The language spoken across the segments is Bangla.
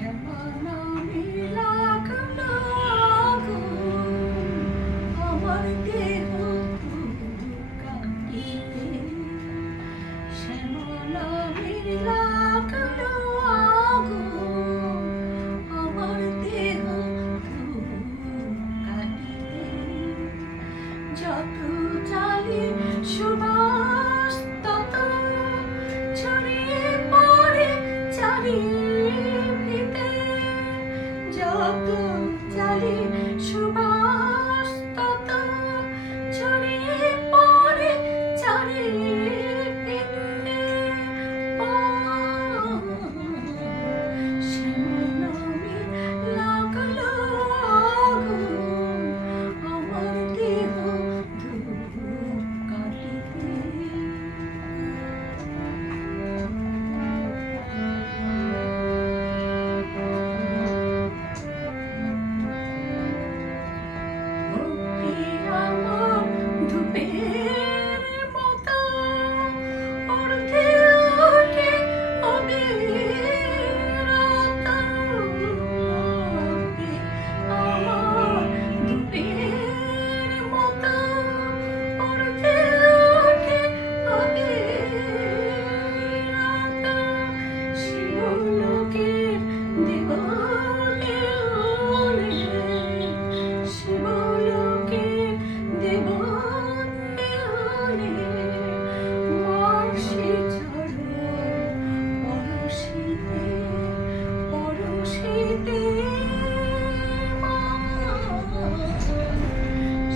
শ্যামানামে লাগলো আগুন, আমার দেহ কাঁপিতে। শ্যামানামে লাগলো আগুন, আমার দেহ কাঁপিতে। যত জালি সুবাস তত ছড়িয়ে পড়ে চারিদিকে। যত জালি সুবাস তত ছড়িয়ে পড়ে চারিদিকে। শ্যামানামে লাগলো আগুন, আমার দেহ কাঁপিতে। ভক্তি আমার ধূপের মতো ঊর্ধ্বে ওঠে অবিরত। ভক্তি আমার ধূপের মতো ঊর্ধ্বে ওঠে অবিরত। শিবলোকের দেবদেউলে, শিবলোকের দেবদেউলে মাসি চরণ পরশিতে পরশিতে।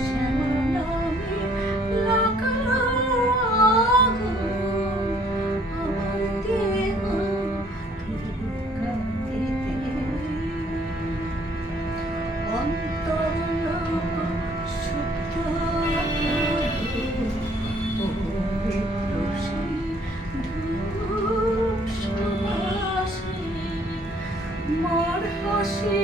শ্যামানামে লাগলো আগুন, আমার দেহ কাঁপিতে। অন্তরলোক শুদ্ধ পবিত্র সেই ধূপ সুবাসে, মার হাসি